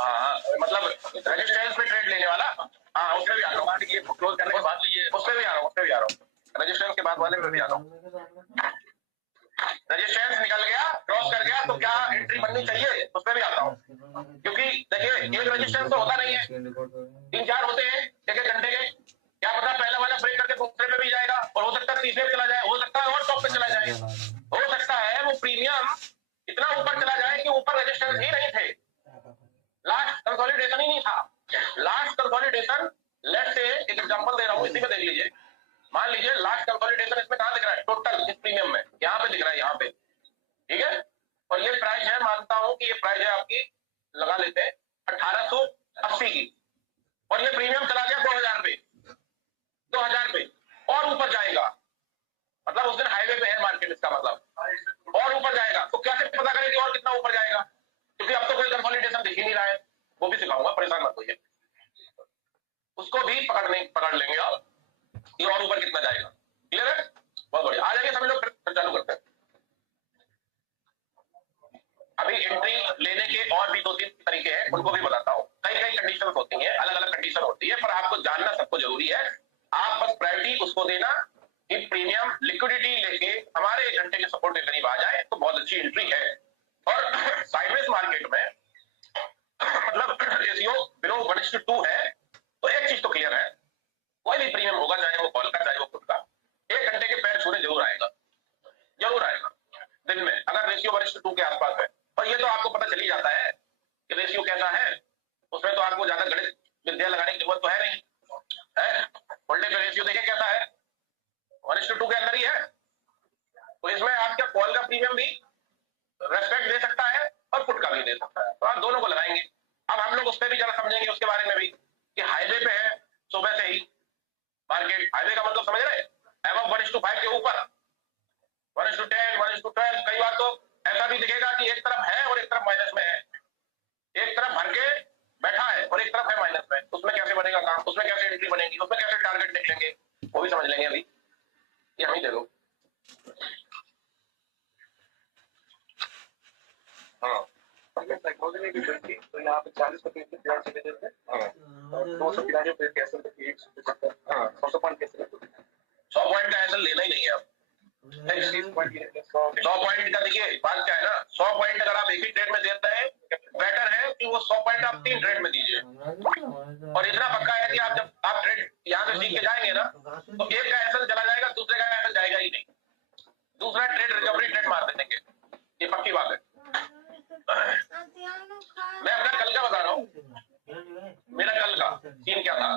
हाँ मतलब रेजिस्टेंस पे ट्रेड लेने वाला, हाँ उसमें भी आ रहा हूँ, क्लोज करने के बाद उसमें भी आ रहा हूँ, रेजिस्टेंस के बाद वाले में भी आ रहा हूँ। रेजिस्टेंस निकल गया, क्रॉस कर गया, तो क्या एंट्री बननी चाहिए उसमें भी आता हूँ, क्योंकि देखिए एक रेजिस्टेंस तो होता नहीं है, 3-4 होते हैं एक एक घंटे के, क्या पता पहला वाला ब्रेक करके दूसरे पे भी जाएगा, और हो सकता है तीसरे पे चला जाए, हो सकता है और टॉप पे चला जाए, हो सकता है वो प्रीमियम इतना ऊपर चला जाए कि ऊपर रेजिस्टेंस ही नहीं थे, लास्ट कंसोलिडेशन ही नहीं था। लास्ट कंसोलिडेशन, लेट्स से एक एग्जांपल दे रहा हूँ, इसी में देख लीजिए, मान लीजिए लास्ट कंसोलिडेशन इसमें कहां दिख रहा है, टोटल इस प्रीमियम में यहाँ पे दिख रहा है, यहाँ पे, ठीक है, और ये प्राइस है, मानता हूं कि ये प्राइस है आपकी, लगा लेते हैं 1880 की, और ये प्रीमियम चला गया 2000 पे, 2000 पे और ऊपर जाएगा, मतलब उस दिन हाईवे पे है मार्केट, इसका मतलब और ऊपर जाएगा, तो कैसे पता करें कि और कितना ऊपर जाएगा, क्योंकि अब तो कोई कंसोलिडेशन दिख ही नहीं रहा है, वो भी सिखाऊंगा, परेशान मत होइए, उसको भी पकड़ लेंगे आप, ये और ऊपर कितना जाएगा, क्लियर है, बहुत बढ़िया, आ जाइए सभी लोग, फिर चालू करते हैं। अभी एंट्री लेने के और भी 2-3 तरीके हैं, उनको भी बताता हूँ, कई कंडीशन होती है, अलग अलग कंडीशन होती है, पर आपको जानना सबको जरूरी है, आप बस प्रायोरिटी उसको देना कि प्रीमियम लिक्विडिटी लेके हमारे 1 घंटे के सपोर्ट के करीब आ जाए तो बहुत अच्छी एंट्री है, और साइडवेज मार्केट में मतलब रेशियो बिलो 1:2 है, तो एक चीज तो क्लियर है, कोई भी प्रीमियम होगा, चाहे वो कॉल का चाहे वो खुद का, 1 घंटे के पैर छूने जरूर आएगा दिन में, अगर रेशियो 1:2 के आसपास है, और ये तो आपको पता चल ही जाता है कि रेशियो कैसा है, उसमें तो आपको ज्यादा गणित विद्या लगाने की जरूरत तो है नहीं, है वोल्टे पे रेशियो देखिए कैसा है, 1:2 के अंदर ही है, तो इसमें आपका कॉल का प्रीमियम भी रेस्पेक्ट दे सकता है और पुट का भी दे सकता है, तो आप दोनों को लगाएंगे। अब हम लोग उस पर भी जरा समझेंगे, उसके बारे में भी, कि हाईवे पे है सुबह से ही मार्केट, हाईवे का मतलब समझ रहे, एबव 1:5 के ऊपर 1:10 1:12, कई बार तो ऐसा भी दिखेगा कि एक तरफ है और एक तरफ माइनस में है, एक तरफ भर के बैठा है और एक तरफ है माइनस में, उसमें कैसे बनेगा काम, उसमें कैसे एंट्री बनेगी, उसमें कैसे टारगेट निकलेंगे, वो भी समझ लेंगे अभी, ये हम ही दे दो। हाँ तो यहाँ पे 40% प्यार चले जाते हैं, 293 कैसे 100 पॉइंट कैसे, 100 पॉइंट का ऐसा लेना ही नहीं है अब, 100 पॉइंट का देखिए बात क्या है ना, 100 पॉइंट अगर आप एक ही ट्रेड में देते हैं, बेटर है कि वो 100 पॉइंट आप 3 ट्रेड में दीजिए, और इतना पक्का है कि आप जब आप ट्रेड यहाँ से सीख के जाएंगे ना, तो एक का एसएल चला जाएगा, दूसरे का एसएल जाएगा ही नहीं, दूसरा ट्रेड रिकवरी ट्रेड मार देंगे, ये पक्की बात है। मैं अपना कल का बता रहा हूँ, मेरा कल का सीन क्या था,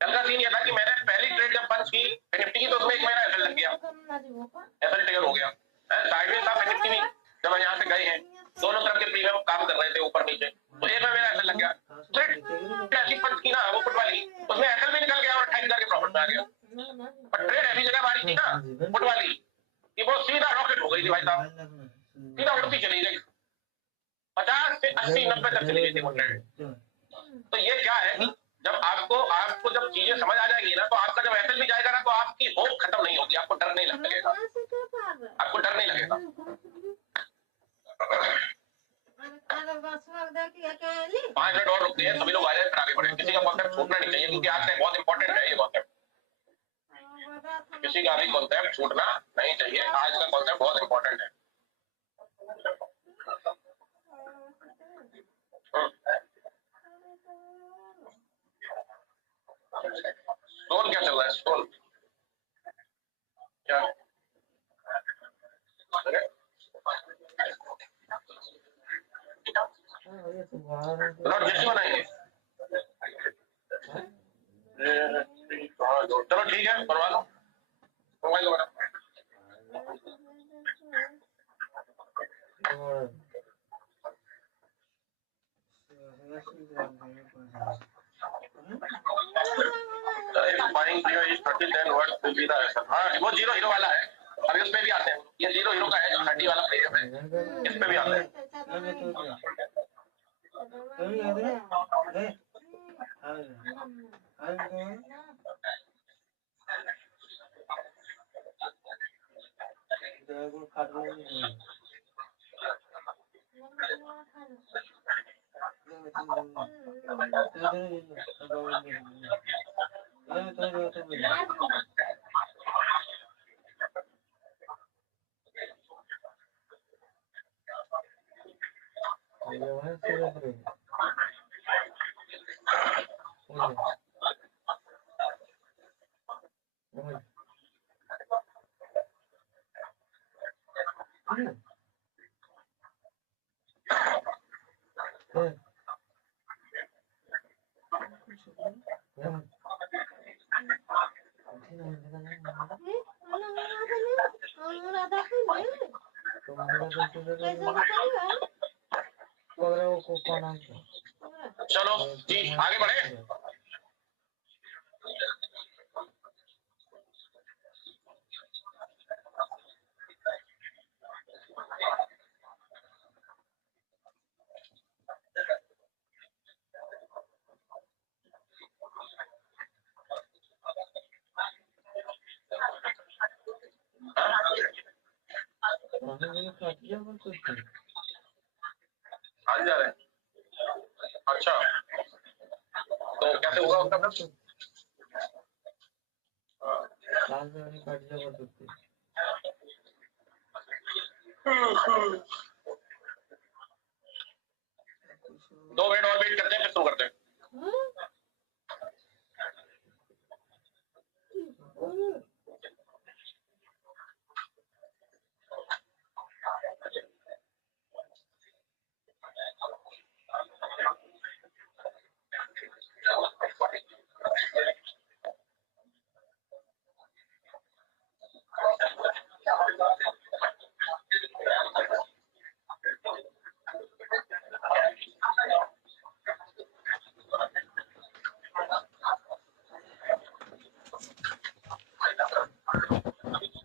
कल का सीन ये था कि मैंने पहली ट्रेड जब पंच की निफ्टी की, तो उसमें एक महीना एसएल लग गया, एसएल ट्रिगर हो गया, साइडवेज था निफ्टी भी, जब यहाँ से गए हैं दोनों तरफ के प्रीमियम काम कर रहे थे ऊपर नीचे, तो एक में मेरा एसएल लग गया, ऐसी पंच की ना वो पुट वाली, उसमें एसएल भी निकल गया और 28,000 के प्रॉफिट में आ गया, पर ट्रेड ऐसी जगह मारी थी ना पुट वाली कि वो सीधा रॉकेट हो गई थी भाई साहब, सीधा उड़ती चली गई, 50 से 80 90 तक चली गई थी वो ट्रेड। तो ये क्या है कि जब आपको जब चीजें समझ आ जाएगी ना, तो आपका जब एसएल भी जाएगा ना, तो आपकी होप खत्म नहीं होगी, आपको डर नहीं लगेगा, आपको डर नहीं लगेगा। 5 मिनट और रुकते हैं, सभी लोग आ जाए, फिर आगे बढ़े, किसी का कॉन्सेप्ट छूटना नहीं चाहिए, क्योंकि आज का बहुत इंपॉर्टेंट है ये कॉन्सेप्ट, किसी का भी कॉन्सेप्ट छूटना नहीं चाहिए, आज का कॉन्सेप्ट बहुत इंपॉर्टेंट है। स्टोल क्या चल रहा है, स्टोल क्या जैसे बनाएंगे, चलो ठीक है, बनवा लो मोबाइल दोबारा, हाँ वो जीरो हीरो वाला है, अभी उसमें भी आते हैं, ये जीरो हीरो का है, जो 30 वाला प्रीमियम है, इसमें भी आता है। चलो जी आगे बढ़े। आज जा रहे हैं। अच्छा तो कैसे होगा उसका फिर? दो मिनट और वेट करते हैं फिर शुरू करते हैं।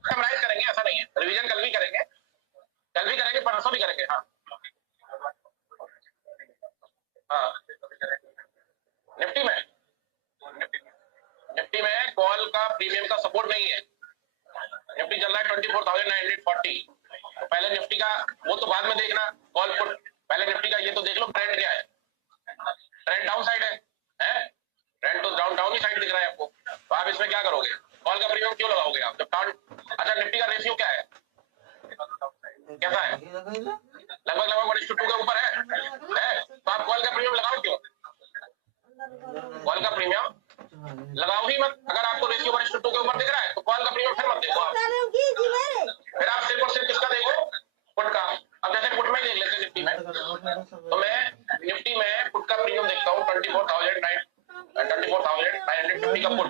समराइज करेंगे, ऐसा नहीं है। रिवीजन कल भी करेंगे, परसों भी करेंगे। हाँ हाँ निफ्टी में कॉल का प्रीमियम का सपोर्ट नहीं है। निफ्टी चल रहा है 24,940। तो पहले निफ्टी का वो तो बाद में देखना, कॉल पुट पहले निफ्टी का ये तो देख लो ट्रेंड क्या है। ट्रेंड डाउन साइड है ट्रेंड तो डाउन ही साइड दिख रहा है आपको। तो आप इसमें क्या करोगे? कॉल का प्रीमियम क्यों लगाओगे आप जब डाउन? अच्छा निफ्टी का रेशियो क्या है, कैसा है? लगभग 1:2 के ऊपर है तो आप कॉल का प्रीमियम लगाओ क्यों? कॉल का प्रीमियम लगाओ ही मत। अगर आपको रेशियो 1:2 के ऊपर दिख रहा है तो कॉल का प्रीमियम फिर मत देखो आप। फिर आप सिर्फ और सिर्फ किसका देखो? पुट का। अब जैसे पुट में देख लेते निफ्टी में, तो मैं निफ्टी में पुट का प्रीमियम देखता हूँ 24,950 का पुट।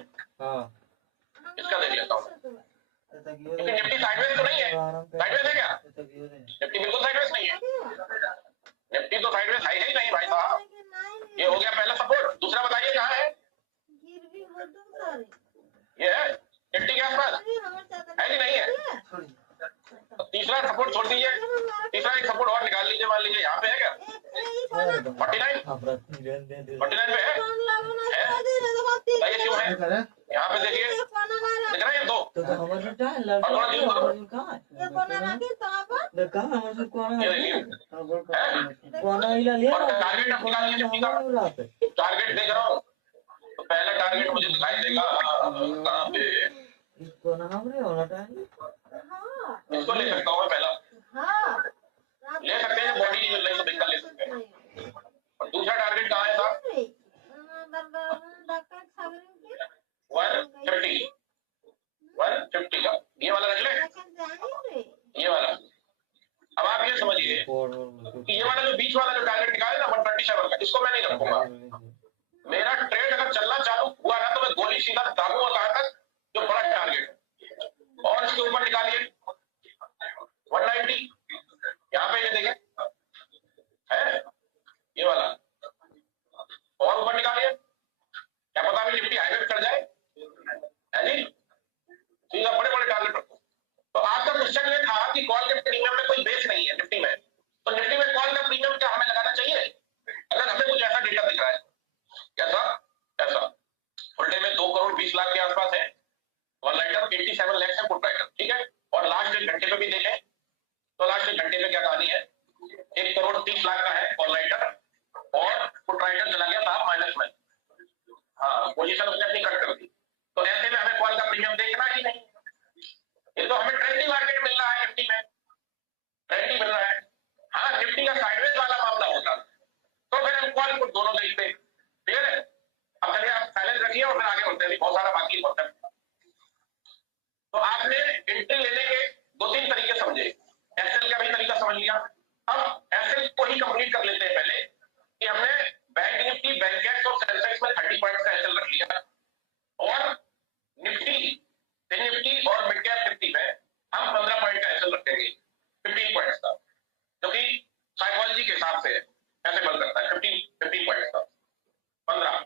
इसका देख लेता हूँ क्योंकि निफ्टी साइडवेज तो नहीं है। साइडवेज है क्या? निफ्टी बिल्कुल साइडवेज नहीं है। निफ्टी तो साइडवेज है ही नहीं भाई साहब। ये हो गया पहला सपोर्ट। दूसरा बताइए कहाँ है? ये है निफ्टी के आसपास है कि नहीं है? तीसरा सपोर्ट छोड़ दीजिए, तीसरा एक सपोर्ट और निकाल लीजिए। मान लीजिए यहाँ पे है क्या? 49 पे है? क्यों है? यहाँ पे देखिए दिख रहा है ये दो। और थोड़ा जूम करो। और टारगेट अब निकालिए निफ्टी का। टारगेट देख रहा हूँ तो पहला टारगेट मुझे दिखाई देगा कहाँ पे? इसको ले सकता हूँ मैं पहला। ले सकते हैं, बॉडी नहीं मिल रही तो बिल्कुल ले सकते हैं। और दूसरा टारगेट कहाँ है साहब? 150 का। ये वाला रख ले, ये वाला। अब आप ये समझिए कि ये वाला जो बीच वाला जो टारगेट निकाले ना 127 का, इसको मैं नहीं रखूंगा। मेरा ट्रेड अगर चलना चालू हुआ ना तो मैं गोली सीधा दागूंगा कहां तक? जो बड़ा टारगेट। और इसके ऊपर निकालिए 190। यहाँ पे ये देखें है ये वाला। और ऊपर निकालिए, क्या पता अभी निफ्टी हाईवे पे चढ़ जाए, है जी? सीधा बड़े बड़े टारगेट रखो। तो आपका क्वेश्चन ये था कि कॉल के प्रीमियम में कोई बेस नहीं है निफ्टी में, तो निफ्टी में कॉल का प्रीमियम क्या हमें लगाना चाहिए? अगर हमें कुछ ऐसा डेटा दिख रहा है हिसाब से कैसे बंद करता है 15 पॉइंट्स का 15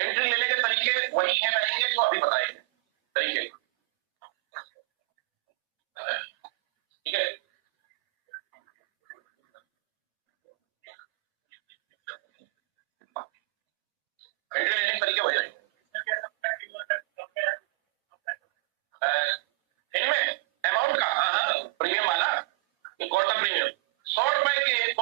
एंट्री लेने के तरीके वही है रहेंगे जो अभी बताएंगे तरीके, ठीक है। एंट्री लेने के तरीके वही रहेंगे। इनमें अमाउंट का प्रीमियम वाला कौन सा प्रीमियम 100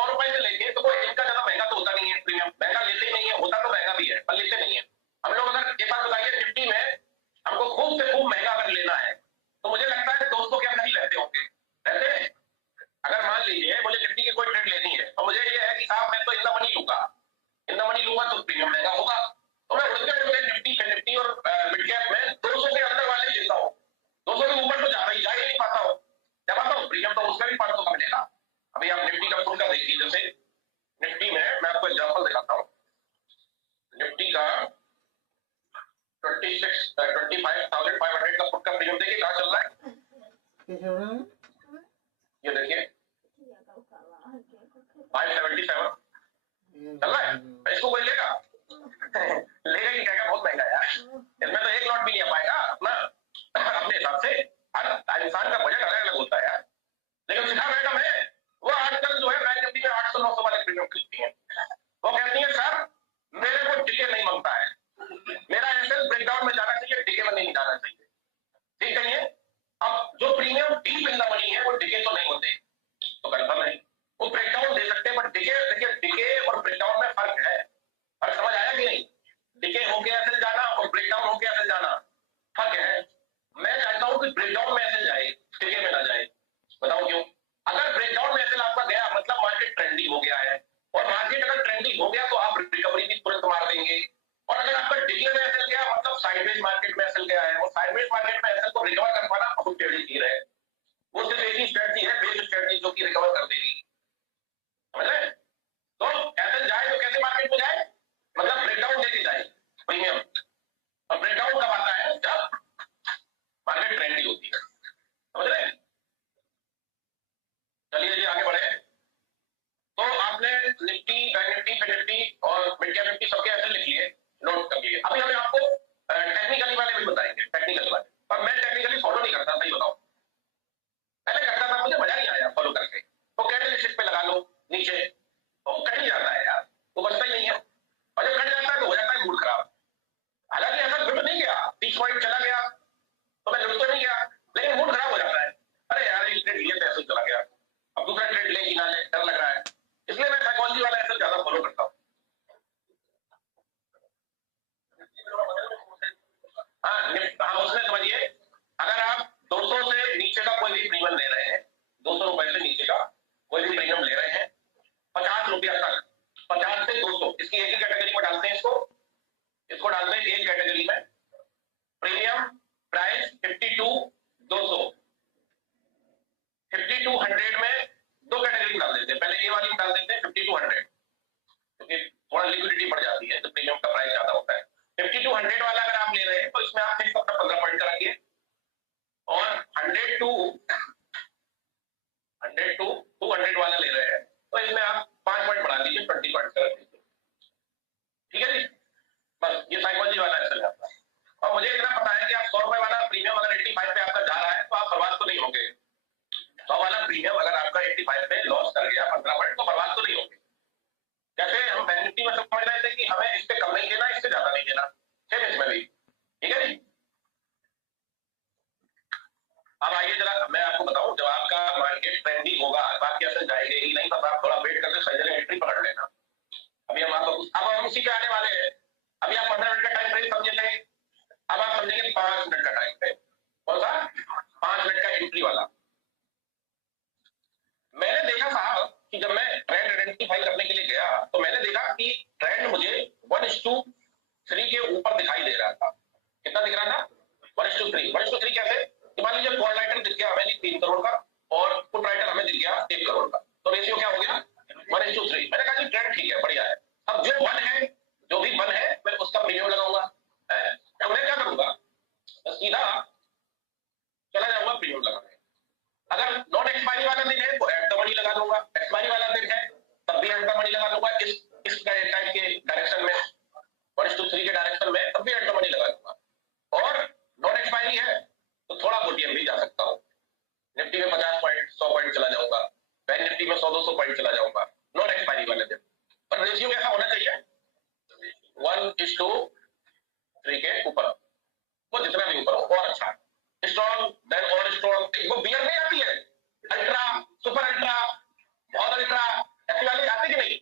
रुपए से लेके तो कोई इनका ज्यादा महंगा तो होता नहीं है, प्रीमियम महंगा लेते ही नहीं है, होता तो महंगा भी है पर लेते नहीं है हम लोग। अगर एक बात बताइए निफ्टी में हमको खूब से खूब महंगा अगर लेना है तो मुझे लगता है दोस्तों क्या नहीं रहते होंगे, रहते हैं। अगर मान लीजिए मुझे निफ्टी की कोई ट्रेड लेनी है और मुझे ये है कि साहब मैं तो इतना मनी लूंगा तो प्रीमियम महंगा होगा, तो मैं उड़ते निफ्टी और मिड कैप में 200 के अंदर वाले लेता हूँ, 200 के ऊपर तो जा ही नहीं पाता हूँ, जब आता हूँ प्रीमियम तो उसमें भी 500 का मिलेगा। अभी आप निफ्टी का फुल का देखिए, जैसे निफ्टी में मैं आपको एग्जांपल दिखाता हूँ, निफ्टी का 25,500 का फुट का प्रीमियम देखिए कहाँ चल रहा है, ये देखिए 577 चल रहा है। इसको कोई लेगा लेगा ही क्या, बहुत महंगा है यार, इसमें तो एक लॉट भी नहीं आ पाएगा अपना अपने हिसाब से। हर इंसान का बजट अलग अलग होता है यार, लेकिन शिखा मैडम है वो आजकल जो है बैंक निफ्टी में 800-900 वाले प्रीमियम खरीदती है। वो कहती है सर मेरे को टिके नहीं मांगता है, मेरा एसएल ब्रेकडाउन में जाना चाहिए, टिके में नहीं जाना चाहिए, ठीक है। ये अब जो premium deep in the money है वो टिके तो नहीं होते, तो कंफर्म है वो ब्रेकडाउन दे सकते हैं, बट देखिए टिके और ब्रेकडाउन में फर्क है, फर्क समझ आया कि नहीं? टिके होके एसएल जाना और ब्रेकडाउन होके एसएल जाना फर्क है। मैं चाहता हूं कि ब्रेकडाउन में एसएल जाए, टिके में ना जाए, बताओ क्यों? अगर ब्रेकडाउन में एसएल आपका गया मतलब मार्केट ट्रेंडी हो गया है, और मार्केट अगर ट्रेंडी हो गया तो आप रिकवरी भी तुरंत मार देंगे। और अगर आपका टिके में एसएल गया मतलब साइडवेज मार्केट में एसएल गया है, और साइडवेज मार्केट में एसएल को रिकवर कर पाना बहुत टेढ़ी चीज है, वो सिर्फ एक ही स्ट्रेटजी है, बेस्ड स्ट्रेटजी, जो कि रिकवर कर देगी, समझ रहे? तो एसएल जाए तो कैसे मार्केट में जाए, मतलब ब्रेकडाउन लेके जाए प्रीमियम, और ब्रेकडाउन कब आता है? जब मार्केट ट्रेंडी होती है, समझ रहे? चलिए जी आगे बढ़े। तो आपने Nifty, bank Nifty, fin Nifty और मिड कैप निफ्टी सबके एसएल लिख लिए, नोट कर लिए। अभी हमें आपको टेक्निकली वाले भी बताएंगे, टेक्निकल वाले, पर मैं टेक्निकली फॉलो नहीं करता, सही बताऊं, पहले करता था, मुझे मजा नहीं आया फॉलो करके। तो कैंडल स्टिक पे लगा लो नीचे, तो वो कट ही जाता है यार, वो बचता ही नहीं है, और जब कट जाता है तो हो जाता है मूड खराब। हालांकि ऐसा लुट नहीं गया, 30 पॉइंट चला गया तो मैं लुट तो नहीं गया, लेकिन मूड खराब हो जाता है, अरे यार एक ट्रेड लिए पैसे चला गया, अब दूसरा ट्रेड ले कि ना ले, डर लग रहा है, इसलिए मैं साइकोलॉजी वाला ऐसा ज्यादा फॉलो करता हूँ। हाँ उसमें समझिए, अगर आप 200 से नीचे का कोई भी प्रीमियम ले रहे हैं, 200 रुपए से नीचे का कोई भी प्रीमियम ले रहे हैं, 50 रुपया तक, 50 से 200, इसकी एक ही कैटेगरी में डालते हैं, इसको डालते हैं एक कैटेगरी में, प्रीमियम प्राइस 52-200, 52-100 में दो कैटेगरी डाल देते हैं, पहले ए वाली डाल देते हैं 52-100, क्योंकि थोड़ा लिक्विडिटी बढ़ जाती है तो प्रीमियम का प्राइस ज्यादा होता है। 52-100 वाला अगर आप ले रहे हैं तो इसमें आप फिक्स अपना 15 पॉइंट का रखिए, और 100 वाला ले रहे हैं तो इसमें आप 5 पॉइंट बढ़ा दीजिए, 20 पॉइंट का रखिए, ठीक है जी। बस ये साइकोलॉजी वाला ऐसा जाता है। और मुझे इतना पता है कि आप 100 रुपए वाला प्रीमियम अगर 85 पे आपका जा रहा है तो आप बर्बाद तो नहीं होंगे, 100 वाला प्रीमियम अगर आपका 85 पे लॉस कर गया 15 पॉइंट तो बर्बाद तो नहीं होंगे। जैसे हम बैंक निफ्टी में समझ रहे थे कि हमें इससे कम नहीं देना, इससे ज्यादा नहीं देना, सेम इसमें भी, ठीक है जी। अब आइए जरा मैं आपको बताऊं, जब आपका मार्केट ट्रेंडी होगा, आपके असर जाएंगे ही नहीं, तब आप थोड़ा वेट करके सही जगह एंट्री पकड़ लेना। अभी हम आपको अब हम उसी पे आने वाले हैं। अभी आप 15 मिनट का टाइम फ्रेम समझे थे, अब आप समझेंगे 5 मिनट का टाइम फ्रेम, कौन सा? 5 मिनट का एंट्री वाला। मैंने देखा साहब कि जब मैं ट्रेंड आइडेंटिफाई करने के लिए गया तो मैंने देखा कि ट्रेंड मुझे 1:3 के ऊपर दिखाई दे रहा था। कितना दिख रहा था? 1:3। 1:3 कैसे? मान लीजिए कॉल राइटर दिख गया हमें 3 करोड़ का और पुट राइटर हमें दिख गया 1 करोड़ का, तो रेशियो क्या हो गया? 1:3। मैंने कहा जी ट्रेंड ठीक है, बढ़िया है। अब जो वन है, जो भी वन है, मैं उसका प्रीमियम लगाऊंगा। मैं क्या करूंगा, सीधा चला जाऊंगा प्रीमियम लगाने। अगर नॉन एक्सपायरी वाला दिन है तो एट द मनी लगा दूंगा, एक्सपायरी वाला दिन है 3 के डायरेक्शन में, तब भी एट द मनी लगा दूंगा। और नॉन एक्सपायरी है तो थोड़ा गोटीएम भी जा सकता हूँ, निफ्टी में 50 पॉइंट 100 पॉइंट चला जाऊंगा, बैंक निफ्टी में 100-200 पॉइंट चला जाऊंगा नॉन एक्सपायरी वाले दिन। पर रेशियो कैसा होना चाहिए? 1:3 के ऊपर, वो जितना भी ऊपर हो और अच्छा। स्ट्रॉन्ग देन और स्ट्रॉन्ग, वो बियर नहीं आती है अल्ट्रा, सुपर अल्ट्रा, बहुत अल्ट्रा, ऐसी वाली आती कि नहीं?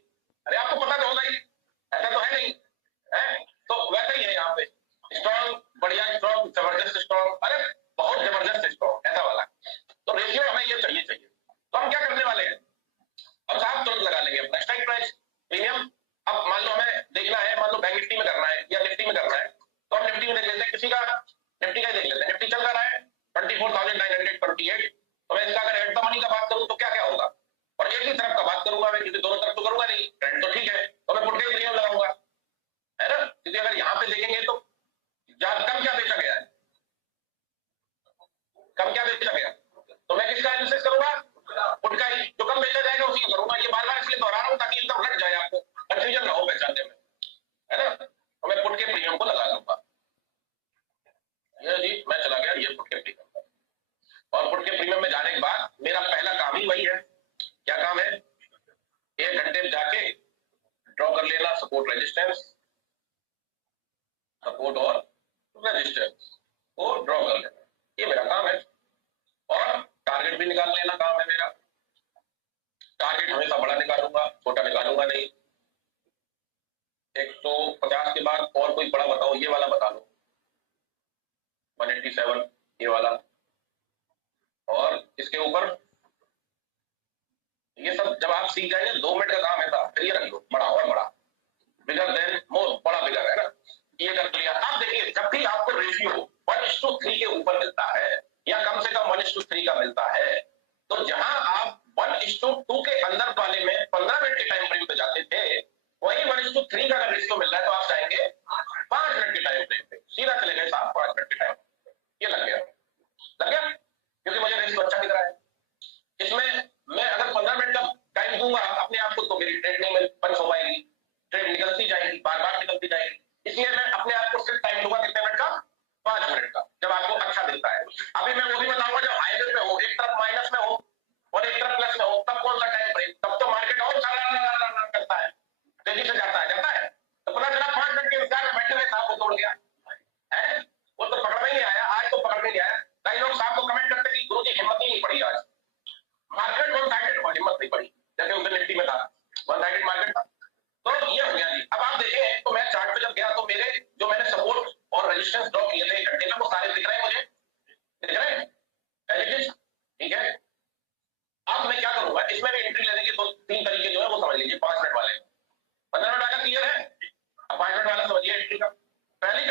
अरे आपको पता तो होगा ही, ऐसा तो है नहीं है? तो वैसा ही है यहाँ पे, स्ट्रॉन्ग, बढ़िया स्ट्रॉन्ग, जबरदस्त स्ट्रॉन्ग, अरे बहुत जबरदस्त स्ट्रॉन्ग, ऐसा वाला। तो रेशियो हमें ये चाहिए। तो हम क्या करने वाले हैं, अब साहब तुरंत लगा लेंगे अपना स्ट्राइक प्राइस प्रीमियम। अब मान लो हमें देखना है, मान लो बैंक निफ्टी में करना है या निफ्टी में करना है, तो हम निफ्टी में देख लेते हैं, किसी का निफ्टी का देख लेते हैं। निफ्टी चल रहा है 24,928, तो मैं इसका अगर एट द मनी का बात करूं तो क्या क्या होगा, और एक ही तरफ का बात करूंगा मैं, क्योंकि दोनों तरफ तो करूंगा नहीं, ट्रेंड तो ठीक है, तो मैं पुट का प्रीमियम लगाऊंगा, है ना? क्योंकि अगर यहाँ पे देखेंगे तो कम क्या बेचा गया है, कम क्या बेचा गया, तो मैं किसका एनालिसिस करूंगा? पुट का ही, जो कम बेचा जाएगा उसी का करूंगा। ये बार बार इसलिए दोहरा रहा हूं ताकि एकदम रट जाए, आपको कंफ्यूजन ना हो पहचानने में, है ना? तो मैं पुट के प्रीमियम को लगा लूंगा। ये जी मैं चला गया, ये पुट के प्रीमियम, और पुट के प्रीमियम में जाने के बाद मेरा पहला काम ही वही है। क्या काम है? 1 घंटे में जाके ड्रॉ कर लेना सपोर्ट रेजिस्टेंस, सपोर्ट और रेजिस्टेंस को ड्रॉ कर लेना, ये मेरा काम है। और टारगेट भी निकाल लेना काम है मेरा। टारगेट हमेशा बड़ा निकालूंगा, छोटा निकालूंगा नहीं। 150 के बाद और कोई बड़ा बताओ, ये वाला बता दो, 187 ये वाला, और इसके ऊपर ये सब जब आप सीख जाएंगे, 2 मिनट का काम है था, फिर ये रख लो बड़ा और बड़ा, बिगर देन मोर, बड़ा बिगर, है ना? ये कर लिया। अब देखिए, जब भी आपको रेशियो 1:3 के ऊपर मिलता है या कम से कम 1:3 का मिलता है, तो जहां आप 1:2 के अंदर वाले में 15 मिनट के टाइम फ्रेम पे जाते थे, वही 1:3 का अगर रेशियो मिल रहा है तो आप जाएंगे 5 मिनट के टाइम फ्रेम पे, सीधा चले गए 5 मिनट के टाइम। ये लग गया क्योंकि मुझे रेशियो अच्छा दिख रहा है। इसमें मैं अगर 15 मिनट का टाइम दूंगा अपने आप को, तो मेरी ट्रेड नहीं पंच हो पाएगी, ट्रेड निकलती जाएगी, बार बार निकलती जाएगी। इसलिए मैं अपने आप को सिर्फ टाइम दूंगा कितने मिनट का? 5 मिनट का, जब आपको अच्छा दिखता है। अभी मैं वो भी बताऊंगा, जब हाईवे पे हो, एक तरफ माइनस में हो और एक तरफ प्लस में हो, तब कौन सा टाइम फ्रेम? तब तो मार्केट और करता है, तेजी से जाता है, तो पता चला 5 मिनट के इंतजार में बैठे हुए था, वो तोड़ गया है, वो तो पकड़ में नहीं आया, आज तो पकड़ में नहीं आया। कई लोग साहब को कमेंट करते कि गुरु जी हिम्मत ही नहीं पड़ी, आज मार्केट वन साइडेड हो, हिम्मत नहीं पड़ी, जैसे उधर निफ्टी में था वन साइडेड मार्केट था। तो ये हो गया जी। अब आप देखें तो मैं चार्ट पे जब गया तो मेरे जो मैंने सपोर्ट और रेजिस्टेंस ड्रॉ किए थे 1 घंटे में, वो सारे दिख रहे हैं मुझे, दिख रहे हैं, ठीक है। अब मैं क्या करूंगा, इसमें भी एंट्री लेने के 2-3 तरीके जो है वो समझ लीजिए। 5 मिनट वाले, 15 मिनट वाला क्लियर है, अब 5 मिनट वाला समझिए एंट्री का। पहली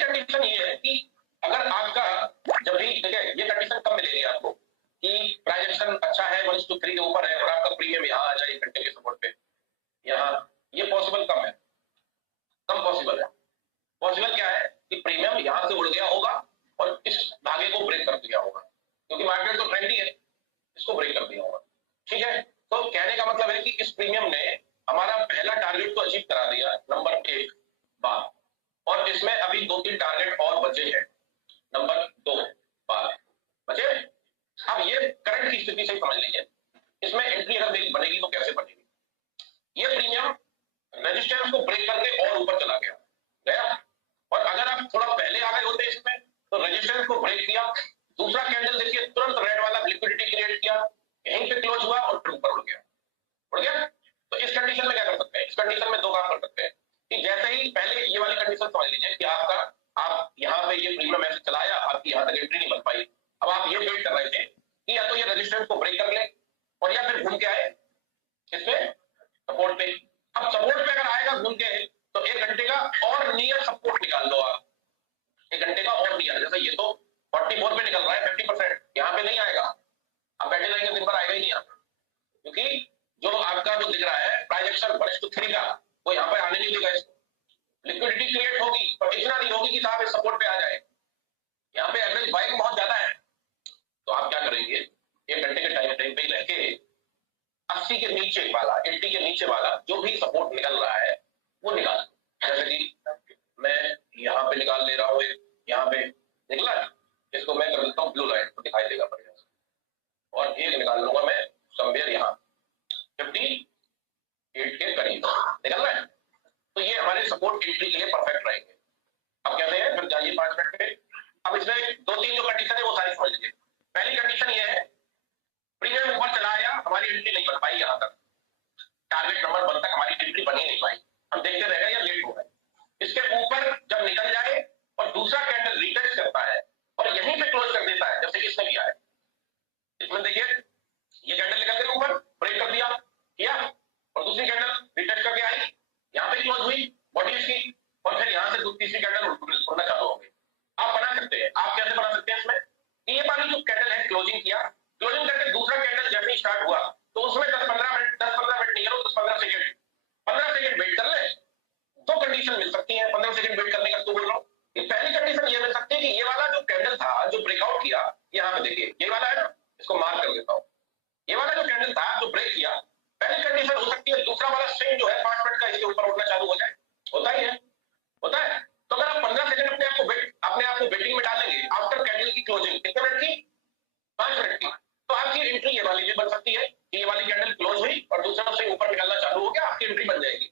कंडीशन ये है कि अगर आपका जब भी देखिए, ये कंडीशन कब मिलेगी आपको कि प्राइस एक्शन अच्छा है, 1:3 के ऊपर है और आपका प्रीमियम यहाँ आ जाए 1 घंटे के सपोर्ट पे, यहाँ ये पॉसिबल कम है, कम पॉसिबल है। पॉसिबल क्या है कि प्रीमियम यहाँ से उड़ गया होगा और इस धागे को ब्रेक कर दिया होगा, क्योंकि मार्केट तो ट्रेंडी है, इसको ब्रेक कर दिया होगा, ठीक है। तो कहने का मतलब है कि इस प्रीमियम ने हमारा पहला टारगेट तो अचीव करा दिया, नंबर 1 बात, और इसमें अभी 2-3 टारगेट और बचे हैं, नंबर 2 बात बचे। अब ये करंट की स्थिति से समझ लीजिए, इसमें एंट्री अगर बनेगी तो कैसे बनेगी। ये प्रीमियम रेजिस्टेंस को ब्रेक करके और ऊपर चला गया, और अगर आप थोड़ा पहले आ गए होते इसमें तो रेजिस्टेंस को ब्रेक किया, दूसरा कैंडल देखिए तुरंत रेड वाला लिक्विडिटी क्रिएट किया, यहीं पे क्लोज हुआ और फिर ऊपर उड़ गया। तो इस कंडीशन में क्या कर सकते हैं? इस कंडीशन में 2 काम कर सकते हैं कि जैसे ही पहले ये वाली कंडीशन समझ लीजिए कि आप यहाँ पे ये प्रीमियम ऐसे चलाया, आपकी यहाँ तक एंट्री नहीं बन पाई। अब आप ये वेट कर रहे थे कि या तो ये रेजिस्टेंस को ब्रेक कर ले और या फिर घूम के आए इसमें सपोर्ट पे। अब सपोर्ट पे अगर आएगा घूम के तो 1 घंटे का और नियर सपोर्ट निकाल लो आप, 1 घंटे का और नियर। जैसे ये तो 44 पे निकल रहा है 50%, यहाँ पे नहीं आएगा, आप बैठे रहेंगे दिन भर आएगा ही नहीं यहाँ, क्योंकि जो आपका जो दिख रहा है प्राइस एक्शन 1:3 का, वो यहाँ पे आने नहीं देगा। इसको लिक्विडिटी क्रिएट होगी पर इतना नहीं होगी कि साहब इस सपोर्ट पे आ जाए। यहाँ पे एवरेज बाइंग बहुत ज्यादा है, तो आप क्या करेंगे, 1 घंटे के टाइम फ्रेम पे ही रहके 80 के नीचे वाला, 80 के नीचे वाला जो भी सपोर्ट निकल रहा है वो निकाल दो। जैसे कि मैं यहाँ पे निकाल ले रहा हूँ, यहाँ पे निकला है, इसको मैं कर देता हूँ ब्लू लाइन, तो दिखाई देगा बढ़िया से। और एक निकाल लूंगा मैं समवेयर यहाँ 58 के करीब निकल रहा है, तो ये हमारे सपोर्ट एंट्री के लिए परफेक्ट रहेंगे। अब कहते हैं फिर जाइए 5 मिनट पे। अब इसमें 2-3 जो कंडीशन है वो सारी समझ लीजिए। पहली कंडीशन ये है, प्रीमियम ऊपर चला आया, हमारी एंट्री नहीं बन पाई, यहाँ तक टारगेट नंबर 1 तक हमारी एंट्री बनी नहीं पाई, हम देखते रहेगा या लेट हो गए। इसके ऊपर जब निकल जाए और दूसरा कैंडल रिटेस्ट करता है और यहीं पे क्लोज कर देता है, जैसे कि इसने किया है, इसमें देखिए ये कैंडल निकल के ऊपर ब्रेक कर दिया किया, और दूसरी कैंडल रिटेस्ट करके आई, यहाँ पे क्लोज हुई बॉडी इसकी, और फिर यहाँ से तीसरी कैंडल उड़ना चालू हो गई। आप बना सकते हैं, आप कैसे बना सकते हैं इसमें, ये वाली जो कैंडल है क्लोजिंग किया, क्लोजिंग करके दूसरा कैंडल जैसे ही स्टार्ट हुआ तो उसमें 10-15 मिनट नहीं करो, 10-15 सेकंड 15 सेकंड वेट कर ले। दो कंडीशन मिल सकती है 15 सेकंड वेट करने का, तो बोल रहा हूँ कि पहली कंडीशन ये मिल सकती है कि ये वाला जो कैंडल था जो ब्रेकआउट किया, यहाँ पे देखिए ये वाला है ना, इसको मार्क कर देता हूँ, ये वाला जो कैंडल था जो ब्रेक किया, पहली कंडीशन हो सकती है दूसरा वाला स्विंग जो है 5 मिनट का इसके ऊपर उठना चालू हो जाए, होता ही है, होता है। तो अगर आप 15 सेकंड अपने आप को वेटिंग में डालेंगे आफ्टर कैंडल की क्लोजिंग, कितने मिनट की, 5 मिनट की, तो आपकी एंट्री ये वाली भी बन सकती है कि ये वाली कैंडल क्लोज हुई और दूसरा स्विंग ऊपर निकलना चालू हो गया, आपकी एंट्री बन जाएगी,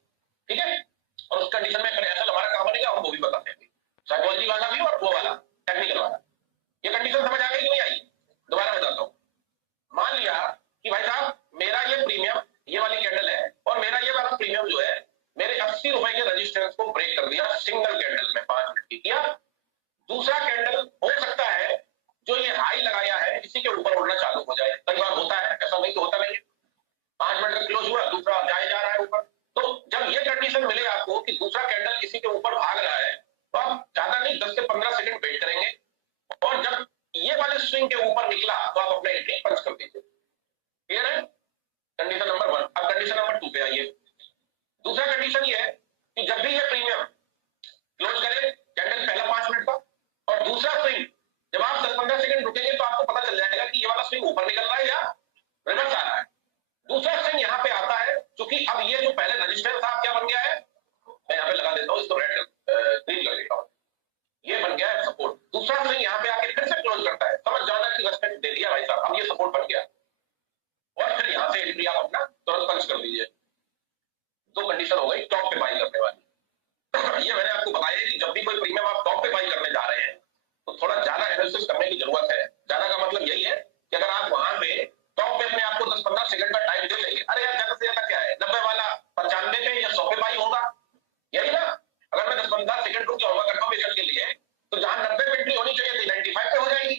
ठीक है। और उस कंडीशन में ऐसा हमारा काम बनेगा, हम वो भी बताते हैं, साइकोलॉजी वाला भी और वो वाला टेक्निकल वाला। ये कंडीशन समझ आ गई कि नहीं आई, दोबारा बताता हूँ। मान लिया कि भाई साहब मेरा ये प्रीमियम ये वाली कैंडल है और मेरा ये वाला प्रीमियम जो है मेरे 80 रुपए के रेजिस्टेंस को ब्रेक कर दिया सिंगल कैंडल में, 5 मिनट की किया। दूसरा कैंडल हो सकता है जो ये हाई लगाया है इसी के ऊपर उड़ना चालू हो जाए, कई बार होता है, ऐसा नहीं तो होता नहीं है। 5 मिनट का क्लोज हुआ, दूसरा जाए जा रहा है ऊपर, तो जब ये कंडीशन मिले आपको कि दूसरा कैंडल किसी के ऊपर भाग रहा है, तो आप ज्यादा नहीं 10 से 15 सेकंड वेट करेंगे, और जब ये वाले स्विंग के ऊपर निकला तो आप अपने एंट्री पंच कर दीजिए। क्लियर है कंडीशन नंबर 1। अब कंडीशन नंबर 2 पे आइए। दूसरा कंडीशन ये है कि जब भी ये प्रीमियम क्लोज करे कैंडल पहला 5 मिनट का, और दूसरा स्विंग जब आप 10-15 सेकंड रुकेंगे तो आपको पता चल जाएगा कि ये वाला स्विंग ऊपर निकल रहा है या रिवर्स आ रहा है। दूसरा स्विंग यहाँ पे आता है, क्योंकि अब ये जो पहले रजिस्टेंस था क्या बन गया है, मैं यहाँ पे लगा देता हूँ, इसको रेड ग्रीन कर देता हूँ, ये बन गया है सपोर्ट। दूसरा स्विंग यहाँ पे आके फिर से क्लोज करता है, समझ जाना कि रेस्पेक्ट दे दिया भाई साहब, अब ये सपोर्ट बन गया, और फिर यहाँ से एंट्री आप अपना तुरंत पंच कर दीजिए। दो कंडीशन हो गई टॉप पे बाई करने वाली। ये मैंने आपको बताया कि जब भी कोई प्रीमियम आप टॉप पे बाई करने जा रहे हैं तो थोड़ा ज्यादा एनालिसिस करने की जरूरत है। ज्यादा का मतलब यही है कि अगर आप वहां पे टॉप पे अपने आपको 10-15 सेकंड का टाइम दे लेंगे, अरे यार ज्यादा से ज्यादा क्या है 90 वाला 95 पे या 100 पे बाई होगा, यही ना। अगर मैं 10-15 सेकंड रुक जाऊंगा कंफर्मेशन के लिए, तो जहां 90 पे एंट्री होनी चाहिए थी 95 पे हो जाएगी।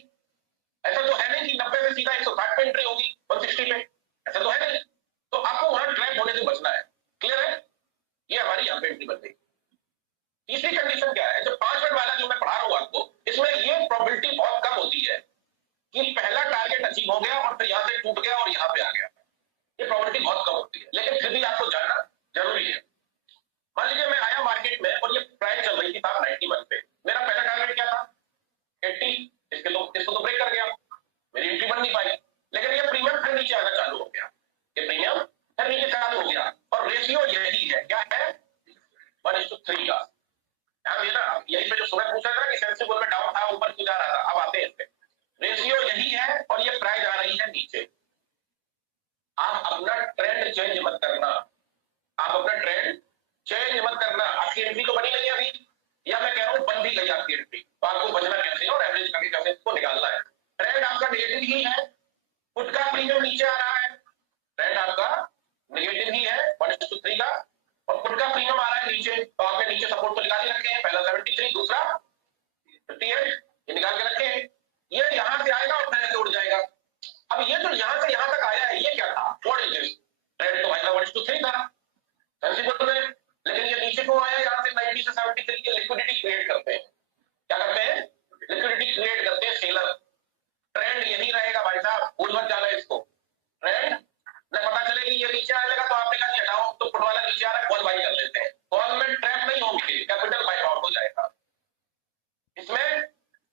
ऐसा तो है नहीं कि 90 से सीधा 160 पे एंट्री होगी 160 पे, ऐसा तो है नहीं। तो आपको वहां ट्रैप होने से बचना है। क्लियर है, ये हमारी यहाँ पे एंट्री बन गई। तीसरी कंडीशन क्या है, जो 5 मिनट वाला जो मैं पढ़ा रहा हूँ आपको, इसमें ये प्रोबेबिलिटी बहुत कम होती है कि पहला टारगेट अचीव हो गया और फिर यहाँ से टूट गया और यहाँ पे आ गया, ये प्रोबेबिलिटी बहुत कम होती है, लेकिन फिर भी आपको जानना जरूरी है। मान लीजिए मैं आया मार्केट में और ये प्राइस चल रही थी 91 पे, मेरा पहला टारगेट क्या था 80, इसको तो ब्रेक कर गया, मेरी एंट्री बन नहीं पाई, लेकिन ये प्रीमियम फिर नीचे आना चालू हो गया, ये प्रीमियम फिर नीचे चालू हो गया, और रेशियो यही है, क्या है 1:3 का। ये ना यही पे जो सुबह पूछा था कि सेंसिबल में डाउन था ऊपर क्यों जा रहा था, अब आते हैं इसमें। रेशियो यही है और ये प्राइस आ रही है नीचे। आप अपना ट्रेंड चेंज मत करना, आप अपना ट्रेंड चेंज मत करना। आपकी एंट्री तो बनी नहीं है अभी, या मैं कह रहा हूं बन भी गई आपकी एंट्री, तो आपको बचना कैसे और एवरेज करके कैसे इसको निकालना है। ट्रेंड आपका नेगेटिव ही है, पुट का प्रीमियम नीचे आ रहा है, ट्रेंड आपका नेगेटिव ही है 1:3 का, और पुट का प्रीमियम आ रहा है नीचे, तो आपने नीचे सपोर्ट तो निकाल ही रखे हैं, पहला 73, दूसरा 58, ये निकाल के रखे हैं। ये यहां से आएगा और फिर उड़ जाएगा। अब ये जो यहां से यहां तक आया है ये क्या था, व्हाट इज दिस, ट्रेंड तो भाई 1:3 था सेंसिबल में, लेकिन ये नीचे क्यों आया, यहां से 90 से 73 की लिक्विडिटी क्रिएट करते हैं। क्या करते हैं, लिक्विडिटी क्रिएट करते हैं सेलर। ट्रेंड यही रहेगा भाई साहब, भूल मत जाना इसको। ट्रेंड न पता चले कि ये नीचे आने लगा तो आपने कहा हटाओ, तो पुट वाला नीचे आ रहा है कॉल बाई कर लेते हैं, कॉल में ट्रैप नहीं होंगे, कैपिटल बाइक आउट हो जाएगा, इसमें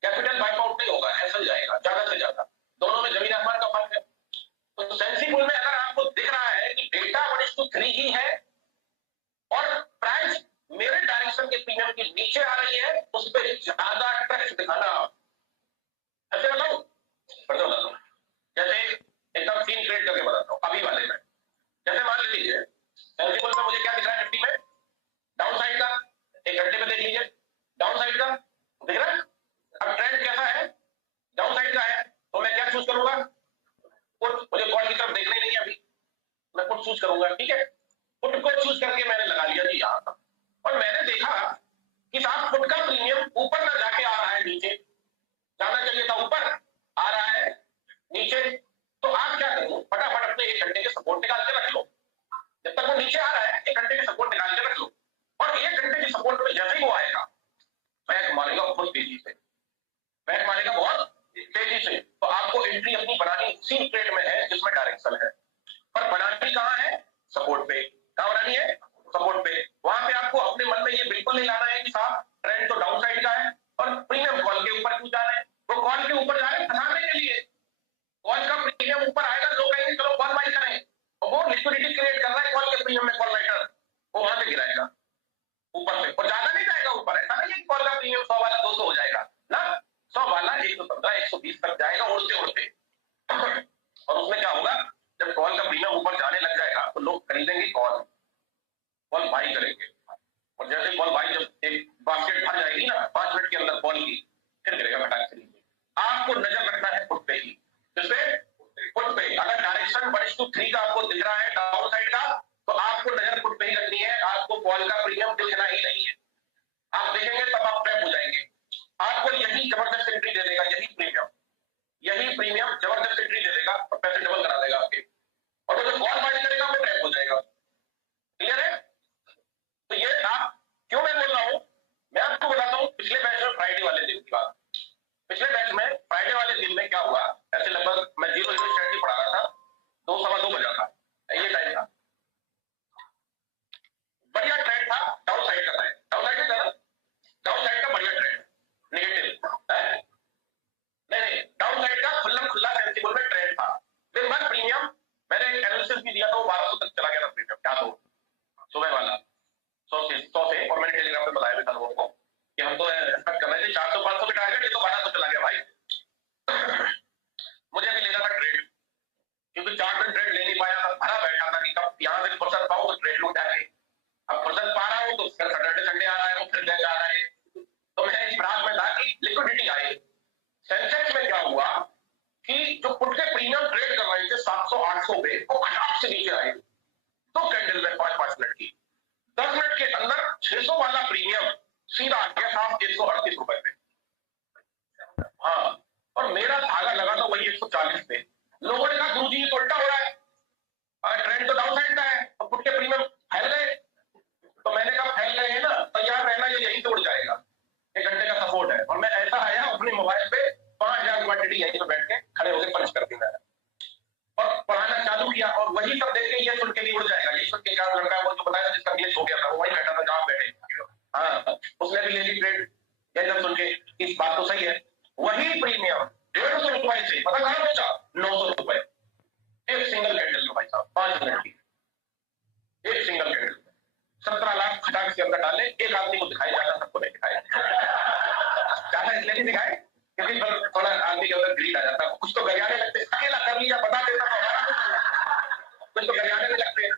कैपिटल बाइक आउट नहीं होगा, ऐसा जाएगा ज्यादा से ज्यादा, दोनों में जमीन आसमान का फर्क है। तो सेंसिबल में अगर आपको दिख रहा नीचे आ रही है उस पर ज्यादा ट्रस्ट दिखाना। ऐसे बताऊं, जैसे एकदम सीन क्रिएट करके बताता हूँ अभी वाले में। जैसे मान लीजिए सेंसिबल में मुझे क्या दिख रहा है निफ्टी में, डाउन साइड का, एक घंटे में देख लीजिए डाउन साइड का दिख रहा है। अब ट्रेंड कैसा है, डाउन साइड का है, तो मैं क्या चूज करूंगा, पुट। मुझे कॉल की तरफ देखना ही नहीं है अभी, मैं पुट चूज करूंगा, ठीक है। पुट को चूज करके मैंने लगा लिया जी यहाँ पर, और मैंने देखा कि साहब पुट का प्रीमियम ऊपर ना जाके आ रहा है नीचे, जाना चाहिए था ऊपर, आ रहा है नीचे। तो आप क्या करो, फटाफट अपने 1 घंटे के सपोर्ट निकाल के रख लो। जब तक वो नीचे आ रहा है 1 घंटे के सपोर्ट निकाल के रख लो, और 1 घंटे के सपोर्ट में जैसे ही वो आएगा बैक मारेगा बहुत तेजी से, बैक मारेगा बहुत तेजी से, तो आपको एंट्री अपनी बनानी उसी ट्रेड में है जिसमें डायरेक्शन है, पर बनानी कहाँ है, सपोर्ट पे। कहाँ बनानी है, सपोर्ट पे। वहां पे आपको अपने मन में ये बिल्कुल नहीं लाना है कि साहब ट्रेंड तो डाउन साइड का है और प्रीमियम कॉल के ऊपर क्यों जा रहे हैं। वो कॉल के ऊपर जा रहे हैं फंसाने के लिए, कॉल का प्रीमियम ऊपर आएगा, लोग कहेंगे चलो कॉल बाई करें, और वो लिक्विडिटी क्रिएट कर रहा है कॉल के प्रीमियम में, कॉल राइटर वो वहां से गिराएगा ऊपर से, और ज्यादा नहीं जाएगा ऊपर। ऐसा नहीं है कॉल का प्रीमियम 100 वाला 200 हो जाएगा ना, 100 वाला 115 120 तक जाएगा उड़ते उड़ते। और उसमें क्या होगा, जब कॉल का प्रीमियम ऊपर जाने लग जाएगा तो लोग खरीदेंगे कॉल, कॉल बाई करेंगे, और जैसे कॉल बाई जब एक बास्केट भर जाएगी ना 5 मिनट के अंदर कॉल की, फिर गिरेगा फटाक से। आपको नजर रखना है पुट पे ही, जिसपे पुट पे। अगर डायरेक्शन 1:3 का आपको दिख रहा है डाउन साइड का, तो आपको नजर पुट पे ही रखनी है, आपको कॉल का प्रीमियम दिखना ही नहीं है। आप देखेंगे तब आप ट्रैप हो जाएंगे। आपको यही जबरदस्त एंट्री दे देगा, यही प्रीमियम जबरदस्त एंट्री दे देगा और पैसे डबल करा देगा आपके, और वो जो कॉल बाई करेगा वो ट्रैप हो जाएगा। क्लियर है। तो ये आप क्यों मैं बोल रहा हूं, मैं आपको बताता हूं। पिछले बैच में फ्राइडे वाले दिन की बात, पिछले बैच में फ्राइडे वाले दिन में क्या हुआ, ऐसे लगभग मैं 0 स्ट्रेटजी पढ़ा रहा था, 2 सवा 2 बजा था, ये टाइम था, बढ़िया ट्रेंड था, डाउन साइड का ट्रेंड, डाउन साइड का डाउन साइड का बढ़िया ट्रेंड, नेगेटिव है नहीं, डाउन साइड का खुला सेंसिबल में ट्रेंड था। दिन भर प्रीमियम, मैंने एक एनालिसिस भी दिया था, वो 1200 तक चला गया था प्रीमियम, क्या तो सुबह वाला 100 से, और मैंने टेलीग्राम पे बताया भी था लोगों को कि हम तो एक्सपेक्ट कर रहे थे 400-500 के टारगेट, ये तो 1200 चला गया भाई। मुझे भी लेना था ट्रेड, क्योंकि 4 दिन ट्रेड ले नहीं पाया था, भरा बैठा था कि कब यहाँ से फुर्सत पाऊं तो ट्रेड लूट जाए। अब फुर्सत पा रहा हूँ तो फिर सैटरडे संडे आ रहा है, फिर बैच आ रहा है, तो मैं इस रात में था कि लिक्विडिटी आई। सेंसेक्स में क्या हुआ कि जो पुट के प्रीमियम ट्रेड कर रहे थे 700-800 पे, वो खटाक से नीचे आए, 2 कैंडल में 5-5 मिनट की, 10 मिनट के अंदर 600 वाला प्रीमियम सीधा आ गया साहब 138 रुपए पे। हाँ, और मेरा धागा लगा था वही 140 पे। लोगों ने कहा गुरुजी ये तो उल्टा हो रहा है, ट्रेंड तो डाउन साइड का है और पुट के प्रीमियम फैल गए। तो मैंने कहा फैल गए हैं ना, तैयार रहना, ये यहीं से उड़ जाएगा, 1 घंटे का सपोर्ट है। और मैं ऐसा आया अपने मोबाइल पे 5000 क्वांटिटी यहीं पे बैठ के खड़े होकर पंच कर दी मैंने, और पढ़ाना चालू किया, और वही सब देख के ये सुन के भी उड़ जाएगा, ये सुन के क्या लड़का वो जो बताया जिसका ग्लिच हो गया था वो वही बैठा था जहां बैठे, हाँ उसने भी ले ली ट्रेड, ये सब सुन के इस बात तो सही है। वही प्रीमियम 150 रुपए से पता कहां पहुंचा, 900 रुपए, एक सिंगल कैंडल में भाई साहब, 5 मिनट की एक सिंगल कैंडल, 17 लाख खटाक के अंदर डाले। एक आदमी को दिखाई जाता, सबको नहीं दिखाया ज्यादा, इसलिए नहीं दिखाए क्योंकि थोड़ा आदमी के अंदर ग्रीड आ जाता है, कुछ तो गरियाने लगते, अकेला कर लिया बता देता तो हमारा कुछ तो गरियाने नहीं लगते,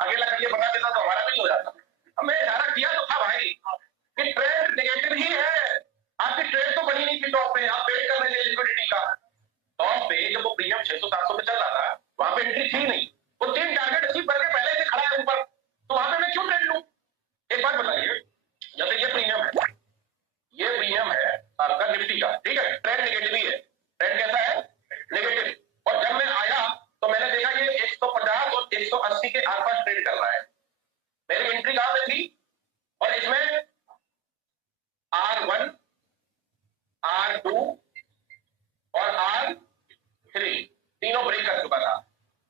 अकेला कर लिया बता देता तो हमारा नहीं हो जाता। मैं इशारा किया तो था भाई कि ट्रेड नेगेटिव ही है, आपकी ट्रेड तो बनी नहीं थी टॉप पे, आप वेट कर रहे थे लिक्विडिटी का। टॉप पे जब वो प्रीमियम 600-700 पे चल रहा था, वहां पे एंट्री थी नहीं, वो 3 टारगेट अचीव करके पहले से खड़ा है ऊपर, तो वहां पे मैं क्यों ट्रेड लूं। एक बात बताइए, जैसे ये प्रीमियम है, ये प्रीमियम है आपका निफ्टी का, ठीक है, ट्रेंड नेगेटिव ही है, ट्रेंड कैसा है, नेगेटिव। और जब मैं आया तो मैंने देखा ये 150 और 180 के आसपास ट्रेड कर रहा है, मेरी एंट्री कहां पे थी, और इसमें R1 R2 और R3 तीनों ब्रेक कर चुका था।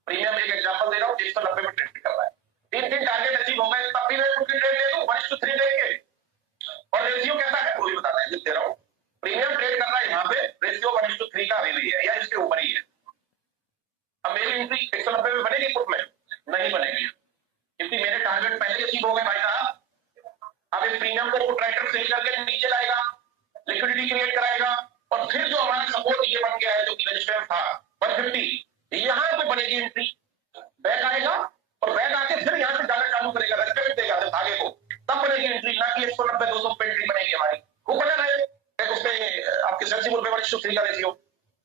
प्रीमियम एक एग्जांपल दे रहा हूं, 190 में ट्रेड कर रहा है, 3 टारगेट अचीव हो गए, तब भी मैं खुद की ट्रेड ले लूं 1:3 देख के। और रेशियो कैसा है वो भी बताते हैं, दे रहा हूं, प्रीमियम ट्रेड कर रहा है यहाँ पे, रेशियो 1:3 का अभी भी है या इसके ऊपर ही है। अब मेरी एंट्री 190 में बनेगी पुट में, नहीं बनेगी, क्योंकि मेरे टारगेट पहले अचीव हो गए भाई साहब। अब इस प्रीमियम को को प्रोट्रैक्टर सेल करके नीचे लाएगा, लिक्विडिटी क्रिएट कराएगा, और फिर जो हमारा सपोर्ट ये बन गया है जो कि रजिस्टेंस था 150, यहां पे बनेगी एंट्री, बैक आएगा और बैक आके फिर यहाँ से जाना चालू करेगा, रेस्पेक्ट देगा आगे को, तब बनेगी एंट्री, ना कि 190-200 पे एंट्री बनेगी हमारी। वो बना रहे उसमें आपके सेंसिबल पे 1:3 का रेशियो,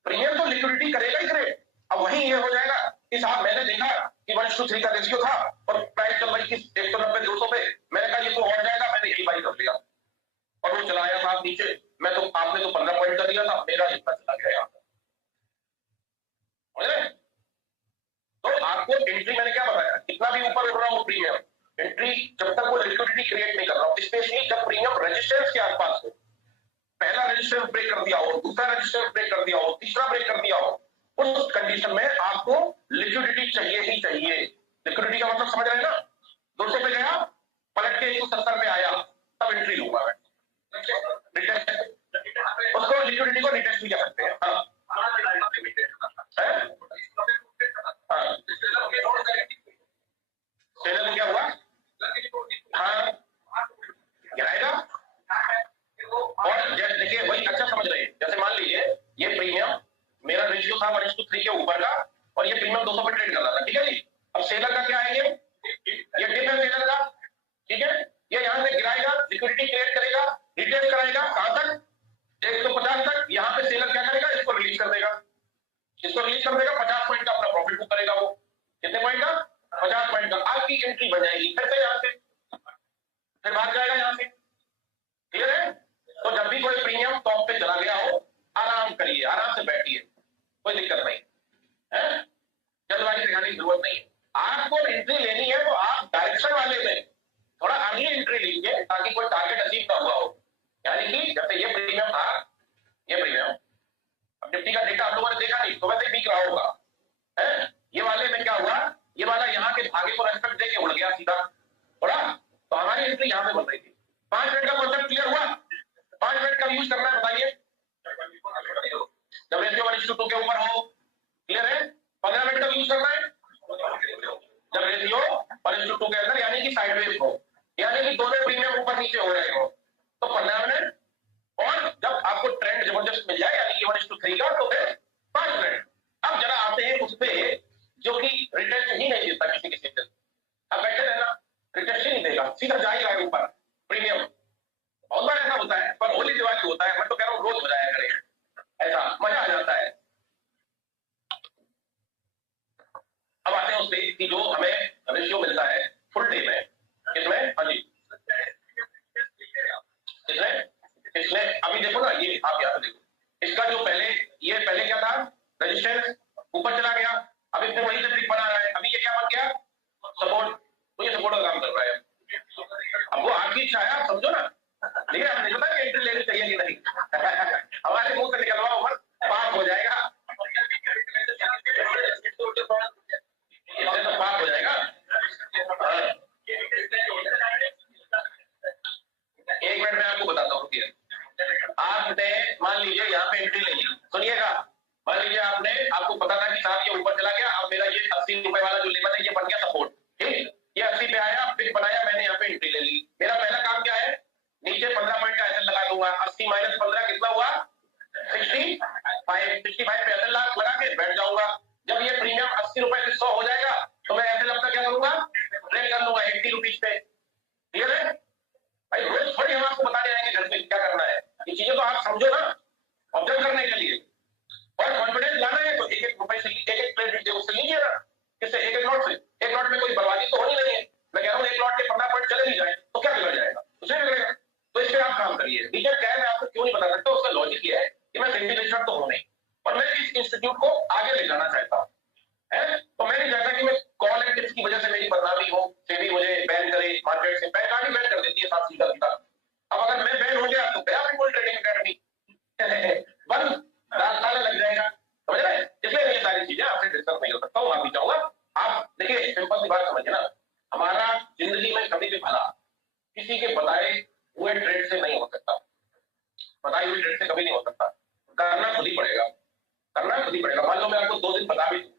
प्रीमियम तो लिक्विडिटी करेगा ही करे। अब वही ये हो जाएगा कि साहब मैंने देखा कि 1:3 का रेशियो था और प्राइस चल रही थी 190-200 पे, मैंने कहा ये तो और जाएगा, मैंने यही बाई कर लिया और वो चलाया था नीचे। मैं तो आपने तो 15 पॉइंट का दिया था, मेरा इतना चला गया यहाँ पर। तो आपको एंट्री मैंने क्या बताया, कितना भी ऊपर उड़ रहा हो प्रीमियम, एंट्री जब तक वो लिक्विडिटी क्रिएट नहीं कर रहा हो, स्पेशली जब प्रीमियम रेजिस्टेंस के आसपास हो, पहला रेजिस्टेंस ब्रेक कर दिया हो, दूसरा रेजिस्टेंस ब्रेक कर दिया हो, तीसरा ब्रेक कर दिया हो, उस कंडीशन में आपको लिक्विडिटी चाहिए ही चाहिए। लिक्विडिटी का मतलब समझ रहे हैं ना, 200 पे गया, पलट के 170 पे आया, तब एंट्री लूंगा मैं। उसको लिक्विडिटी को रिटेस्ट भी कर सकते हैं। सेलर क्या हुआ, हाँ गिराएगा। और देखिए वही अच्छा समझ रहे हैं, जैसे मान लीजिए ये प्रीमियम मेरा रेशियो था 1:3 के ऊपर का और ये प्रीमियम 200 पे ट्रेड कर रहा था, ठीक है जी। अब सेलर का क्या है, ये डिप है सेलर का, ठीक है, ये यहां से गिराएगा, लिक्विडिटी क्रिएट करेगा, रिटेस्ट कराएगा, कहां तक 150 तक। यहां पे सेलर क्या करेगा, इसको रिलीज कर देगा, इसको रिलीज कर देगा, 50 पॉइंट का अपना प्रॉफिट बुक करेगा। वो कितने पॉइंट का, 50 पॉइंट का। आपकी एंट्री बन जाएगी, फिर से यहां से फिर भाग जाएगा यहां से, क्लियर है। तो जब भी कोई प्रीमियम टॉप पे चला गया हो, आराम करिए, आराम से बैठिए, कोई दिक्कत नहीं है, जल्दबाजी दिखाने की जरूरत नहीं है। आपको एंट्री लेनी है तो आप डायरेक्शन वाले में थोड़ा आगे एंट्री लीजिए ताकि कोई टारगेट अचीव ना हुआ हो। यानी कि जैसे ये प्रीमियम था, ये प्रीमियम, अब निफ्टी का डेटा आप लोगों ने देखा नहीं, सुबह से बिक रहा होगा, है। ये वाले में क्या हुआ, ये वाला यहाँ के धागे को रेस्पेक्ट देके उड़ गया सीधा, उड़ा, तो हमारी एंट्री यहाँ पे बन रही थी। 5 मिनट का कॉन्सेप्ट क्लियर हुआ, 5 मिनट का यूज करना है, बताइए। जब रेशियो 1:2 के ऊपर हो, क्लियर है। 15 मिनट का यूज करना है जब रेशियो 1:2 के अंदर, यानी कि साइडवेज हो, यानी कि दोनों प्रीमियम ऊपर नीचे हो रहे हो, तो 15 मिनट। और जब आपको ट्रेंड जबरदस्त मिल जाए यानी कि 1:3 का, तो फिर 5 मिनट। अब जरा आते हैं उस पे जो कि रिटेस्ट ही नहीं देता किसी किसी से। अब बैठे रहना, रिटेस्ट ही नहीं देगा, सीधा जाएगा ऊपर प्रीमियम। बहुत बार ऐसा होता है, पर होली दिवाली होता है, मैं तो कह रहा हूँ रोज हो जाया करे, ऐसा मजा आ जाता है। अब आते हैं उस पे कि जो हमें रेशियो मिलता है फुल डे में, इसमें, हाँ जी, इसमें अभी देखो ना, ये आप यहाँ पे देखो, इसका जो पहले क्या था, रेजिस्टेंस ऊपर चला गया, अभी फिर वही से ट्रिक बना रहा है, अभी ये क्या बन गया, सपोर्ट। तो ये सपोर्ट का काम कर रहा है। अब वो आपकी इच्छा है, आप समझो ना, देखिए हमें नहीं पता कि एंट्री लेनी चाहिए कि नहीं हमारे मुंह से निकलवा ऊपर पाप हो जाएगा, इससे तो पाप हो जाएगा। एक मिनट में आपको बताता हूँ, रुकिए। आपने मान लीजिए यहाँ पे एंट्री ले ली, सुनिएगा, मान लीजिए आपको पता था कि साहब ये ऊपर चला गया, अब मेरा ये 80 रुपए वाला जो लेवल है ये बन गया सपोर्ट, ठीक, ये 80 पे आया, पिक बनाया, मैंने यहाँ पे एंट्री ले ली। मेरा पहला काम क्या है, नीचे 15 पॉइंट का एसएल लगा दूंगा, 80 माइनस 15 कितना हुआ, 65 पे एसएल लगा के बैठ जाऊंगा। जब ये प्रीमियम 80 रुपए से 100 हो जाएगा तो मैं एसएल अपना क्या करूंगा, ट्रेड कर लूंगा 80 रुपीज पे, क्लियर है भाई। रोज थोड़ी हम आपको बताने आएंगे घर पे क्या करना है, ये चीजें तो आप समझो ना, ऑब्जर्व करने के लिए। और कॉन्फिडेंस लाना है तो एक रुपए से एक ट्रेड उससे लीजिए ना, किससे, एक लॉट से। एक लॉट में कोई बर्बादी तो होनी नहीं है, मैं कह रहा हूँ एक लॉट के 15 पॉइंट चले भी जाए तो क्या बिगड़ जाएगा, कुछ नहीं बिगड़ेगा। तो इस पर आप काम करिए। टीचर क्या है, मैं आपको क्यों नहीं बता सकता, उसका लॉजिक ये है कि मैं सिंडिकेटर तो हूं नहीं, और मैं इस इंस्टीट्यूट को आगे ले जाना चाहता हूँ, है। तो मैं नहीं चाहता कि मैं कॉल एंड टिप्स की वजह से मेरी बदनामी हो, सेबी मुझे बैन करे, मार्केट से पैन कार्ड ही बैन कर देती है साफ सीधा सीधा। अब अगर मैं बैन हो गया तो गया बिल्कुल ट्रेडिंग अकेडमी बंद, ताला लग जाएगा, समझ रहे हैं। इसलिए ये सारी चीजें आपसे डिस्कस नहीं हो सकता हूँ, आप भी चाहूंगा। आप देखिए सिंपल सी बात समझिए ना, हमारा जिंदगी में कभी भी भला किसी के बताए हुए ट्रेड से नहीं हो सकता, बताई हुई ट्रेड से कभी नहीं हो सकता, करना खुद ही पड़ेगा, करना खुद ही पड़ेगा। मान लो मैं आपको 2 दिन बता भी दूं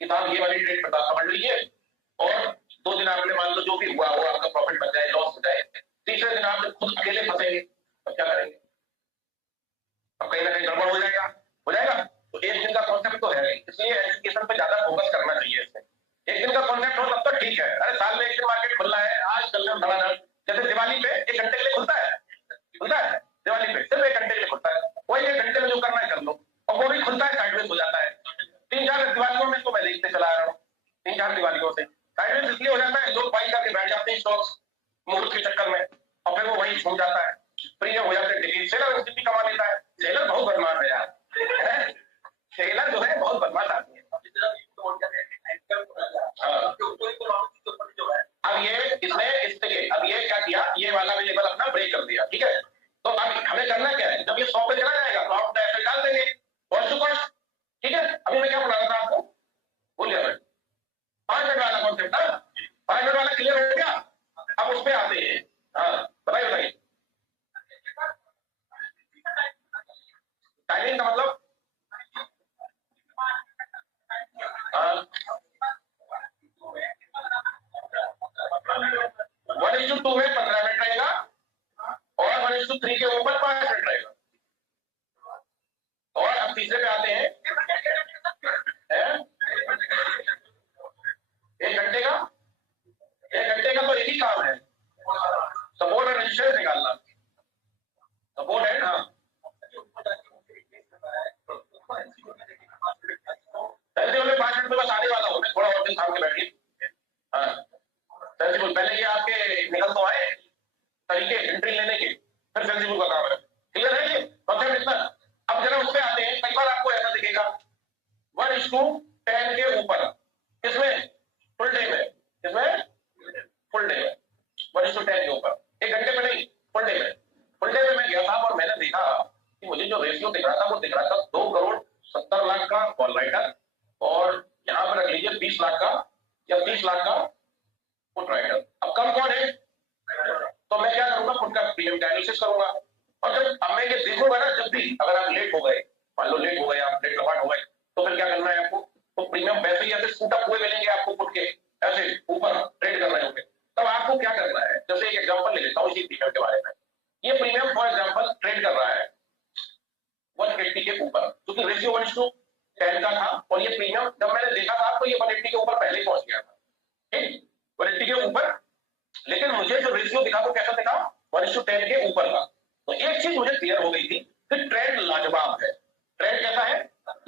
कि साहब ये वाली ट्रेड समझ लीजिए, और 2 दिन आपने मान लो जो भी हुआ वो आपका प्रॉफिट बन जाए, लॉस हो जाए, तीसरे दिन आप खुद अकेले फंसेंगे, अब क्या करेंगे? अब कहीं ना कहीं गड़बड़ हो जाएगा, हो जाएगा। तो एक दिन का कॉन्सेप्ट तो है नहीं, इसलिए एजुकेशन पे ज्यादा फोकस करना चाहिए। इससे एक दिन का कॉन्सेप्ट हो तब तो ठीक है, अरे साल में एक दिन मार्केट खुल रहा है, आज कल में धड़ाधड़, जैसे दिवाली पे 1 घंटे के लिए खुलता है, खुलता है दिवाली पे सिर्फ 1 घंटे के लिए खुलता है, वही 1 घंटे में जो करना है कर लो, और वो भी खुलता है साइडवेज हो जाता है। 3-4 दिवालियों में तो मैं देखते चला रहा हूँ, 3-4 दिवालियों से साइडवेज इसलिए हो जाता है, लोग बाई करके बैठ जाते हैं स्टॉक्स मुहूर्त के चक्कर में, और फिर वो वही छूट जाता है, प्रीमियम हो जाते हैं टिकट। सेलर उसी भी कमा लेता है, सेलर बहुत बदमाश है यार, सेलर जो है बहुत बदमाश आदमी है। अब ये इसने अब ये क्या किया, ये वाला भी लेवल अपना ब्रेक कर दिया, ठीक है। तो अब हमें करना क्या है, जब ये 100 पे चला जाएगा तो आप ऐसे डाल देंगे कॉस्ट टू कॉस्ट, ठीक है। अभी मैं क्या पढ़ा रहा था आपको, बोलिए मैं 5 मिनट वाला कॉन्सेप्ट था, 5 मिनट वाला क्लियर हो गया। अब उस पर आते हैं, हाँ बताइए बताइए। टाइमिंग का मतलब 1:2 में 15 मिनट रहेगा, और 1:3 के ऊपर 5 मिनट रहेगा। और अब तीसरे पे आते हैं, 1 घंटे का, 1 घंटे का तो एक ही काम है, सपोर्ट और रेजिस्टेंस निकालना, सपोर्ट है, हाँ सेंसिबल 5 मिनट में बस आने वाला हूँ मैं, थोड़ा और दिन थाम के बैठिए। हाँ सेंसिबल, पहले ये आपके निकल तो आए तरीके एंट्री लेने के, फिर सेंसिबल का काम है, क्लियर है ये कॉन्सेप्ट इतना। अब जरा उस पे आते हैं, कई बार आपको ऐसा दिखेगा 1:10 के ऊपर, किसमें, फुल डे में, किसमें, फुल डे में 1:10 के ऊपर, 1 घंटे में नहीं, फुल डे में। फुल डे में मैं गया था और मैंने देखा कि मुझे जो रेशियो दिख रहा था वो दिख रहा था 2,70,00,000 का कॉल राइटर, और यहाँ पर रख लीजिए 20 लाख का या 30 लाख का पुट राइटर। अब कम कौन है, तो मैं क्या करूंगा, पुट का प्रीमियम का एनालिसिस करूंगा, और जब अब मैं ये देखूंगा ना, जब भी अगर आप लेट हो गए, मान लो लेट हो गए, आप लेट लवाट हो गए, तो फिर क्या करना है आपको, तो प्रीमियम वैसे ही ऐसे स्कूट अप हुए मिलेंगे आपको पुट के, ऐसे ऊपर ट्रेड कर रहे होंगे, तब आपको क्या करना है, जैसे एक एग्जांपल ले लेता हूँ इसी प्रीमियम के बारे में। ये प्रीमियम फॉर एग्जांपल ट्रेड कर रहा है 180 के ऊपर, क्योंकि रेशियो 1:10 का था, और ये प्रीमियम जब मैंने देखा था तो ये 180 के ऊपर पहले ही पहुंच गया था, ठीक 180 के ऊपर, लेकिन मुझे जो रेशियो दिखा वो कैसा दिखा, 1:10 के ऊपर का। तो एक चीज मुझे क्लियर हो गई थी कि ट्रेंड लाजवाब है, ट्रेंड कैसा है,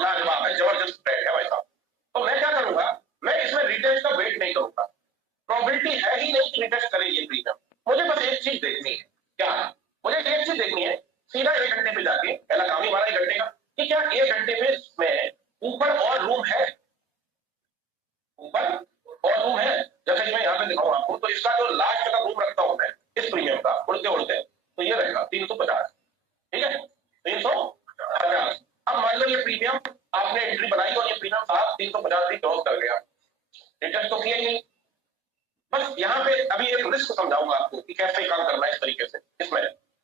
लाजवाब है, जबरदस्त ट्रेंड है भाई साहब। तो मैं क्या करूंगा, मैं इसमें रिटेस्ट का वेट नहीं करूंगा, प्रोबेबिलिटी है ही नहीं रिटेस्ट करे ये प्रीमियम, मुझे बस एक चीज देखनी है, क्या मुझे एक चीज देखनी है, सीधा 1 घंटे पे जाके, पहला काम ही हमारा 1 घंटे का, कि क्या 1 घंटे में ऊपर और रूम है, ऊपर और रूम है। जैसे मैं यहाँ पे दिखाऊं आपको, तो इसका जो लास्ट का रूम रखता हूं मैं इस प्रीमियम का उड़ते उड़ते, तो ये रहेगा 350, ठीक है 350। अब मान लो ये प्रीमियम आपने एंट्री बनाई और ये प्रीमियम साहब 350 भी क्रॉस कर गया, रिटर्न तो किया ही नहीं। बस यहाँ पे अभी एक रिस्क समझाऊंगा आपको कि कैसे काम करना है इस तरीके से,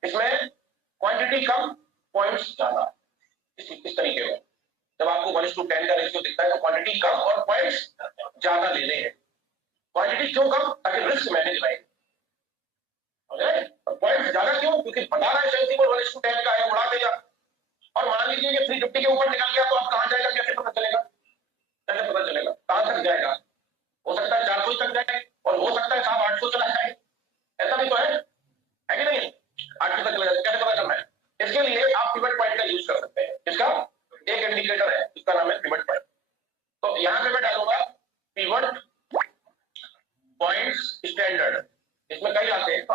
इसमें क्वांटिटी कम पॉइंट्स ज्यादा, इस तरीके में जब आपको 1:10 का रेशियो दिखता है तो क्वांटिटी कम और पॉइंट्स ज्यादा लेने हैं। क्वांटिटी क्यों कम, ताकि रिस्क मैनेज रहे, पॉइंट्स ज्यादा क्यों, क्योंकि बता रहा है सेंसिबल 1:10 का है, उड़ा देगा, और मान लीजिए ये 350 के ऊपर निकल गया तो आप कहां जाएगा, कैसे पता चलेगा, कैसे पता चलेगा कहां तक जाएगा, हो सकता है 400 तक जाए, और हो सकता है साहब 800 चला जाए, ऐसा भी तो है कि नहीं, 800 तक चला जाए, कैसे पता करना है, इसके लिए आप पिवट पॉइंट का यूज कर सकते हैं। इसका एक इंडिकेटर है, इसका नाम है पिवट पॉइंट। तो यहां पे मैं डालूंगा पिवट पॉइंट्स स्टैंडर्ड, इसमें कई आते हैं, तो